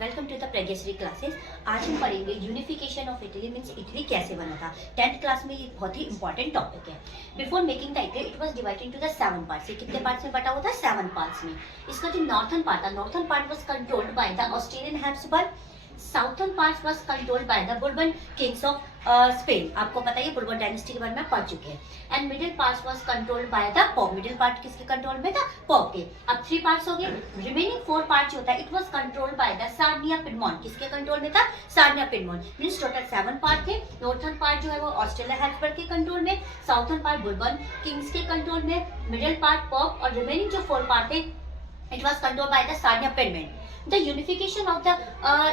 Welcome to the Pragyashree classes. आज हम पढ़ेंगे unification of Italy means Italy कैसे बना था। 10th क्लास में एक बहुत ही इंपॉर्टेंट टॉपिक है। Before making the Italy it was divided into the 7 parts. ये कितने पार्ट्स में बटा हुआ था? 7 पार्ट्स में। इसका जो नॉर्थन पार्ट था, northern part was controlled by the Austrian Habsburg. Southern part was controlled by the Bourbon kings of Spain. आपको पता है बुर्बन डायनेस्टी के बारे में पढ़ चुके हैं। And middle part was controlled by the pop. Middle part किसके कंट्रोल में था? पॉप के। अब 3 पार्ट्स हो गए। रिमेनिंग 4 पार्ट जो होता है it was controlled by the Sardinia Piedmont. किसके कंट्रोल में था? Sardinia Piedmont. Means total 7 part थे। नॉर्थर्न पार्ट जो है वो ऑस्ट्रेलिया हैब्सबर्ग के कंट्रोल में, साउथर्न पार्ट बुर्बन किंग्स के कंट्रोल में, मिडिल पार्ट पॉप और रिमेनिंग जो 4 पार्ट थे it was controlled by the Sardinia Piedmont. The unification of the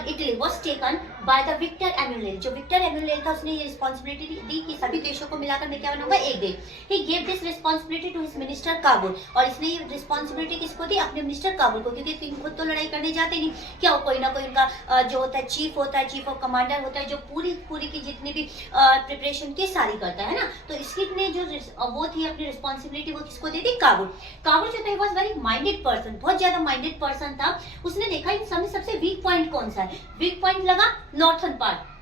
Italy was taken by the Victor Emmanuel. जो विक्टर एम्यूलेल था उसने ये रिस्पॉन्सिबिलिटी दी कि सभी देशों को मिलाकर मैं क्या बनाऊंगा? एक देश। He gave this responsibility to his minister Kabul. और इसने ये रिस्पॉन्सिबिलिटी किसको दी? अपने मिनिस्टर काबुल को, क्योंकि किंग खुद तो लड़ाई करने जाते नहीं, क्या कोई ना कोई उनका जो होता है चीफ होता है, चीफ ऑफ कमांडर होता है, जो पूरी की जितनी भी प्रिपरेशन की सारी करता है ना। तो इसकी ने जो वो थी अपनी रिस्पॉन्सिबिलिटी वो किसको दे दी? काबुल। काबुल जो था he was very minded person, बहुत ज्यादा माइंडेड पर्सन था। उसने देखा इन सब में सबसे वीक पॉइंट कौन सा है? वीक पॉइंट लगा नॉर्थर्न पार्ट।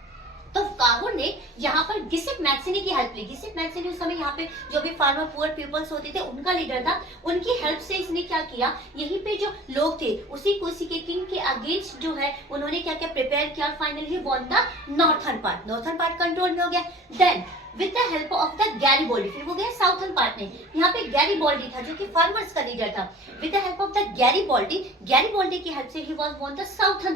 तो काबुल ने यहाँ पर गिसिप मैक्सिनी की हेल्प ली। गिसिप मैक्सिनी उस समय यहाँ पे जो भी फार्मर पुअर पीपल्स होते थे उनका लीडर था। उनकी हेल्प से इसने क्या किया, यहीं पे जो लोग थे उसी के किंग के अगेंस्ट जो है उन्होंने क्या क्या प्रिपेयर किया। Finally won the northern part. Northern part control में हो गया। Then with the help of the Garibaldi, फिर वो गया साउथर्न पार्ट में। यहाँ पे गैरीबोल्डी था जो कि फार्मर्स का लीडर था। With the help of the Garibaldi की हेल्प से ही was won the southern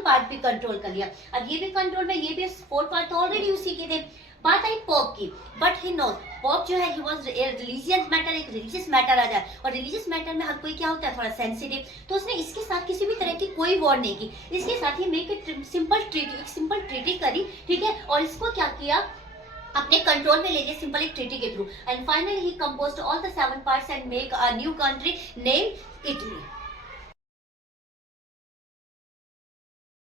part भी कंट्रोल कर लिया। अब ये भी कंट्रोल में, ये भी 4 पार्ट ऑलरेडी उसी के थे। बात आई पॉप की, बट ही नोज पॉप जो है ही वाज रिलीजियस मैटर, एक रिलीजियस मैटर आ जाए, और रिलीजियस मैटर में हर कोई क्या होता है? थोड़ा सेंसिटिव। तो उसने इसके साथ किसी भी तरह की कोई वॉर नहीं की। इसके साथ ही मेक ए सिंपल ट्रीटी करी, ठीक है। और इसको क्या किया? अपने कंट्रोल में ले लिया सिंपल एक ट्रीटी के through. And finally he composed all the 7 parts and make a new country name Italy.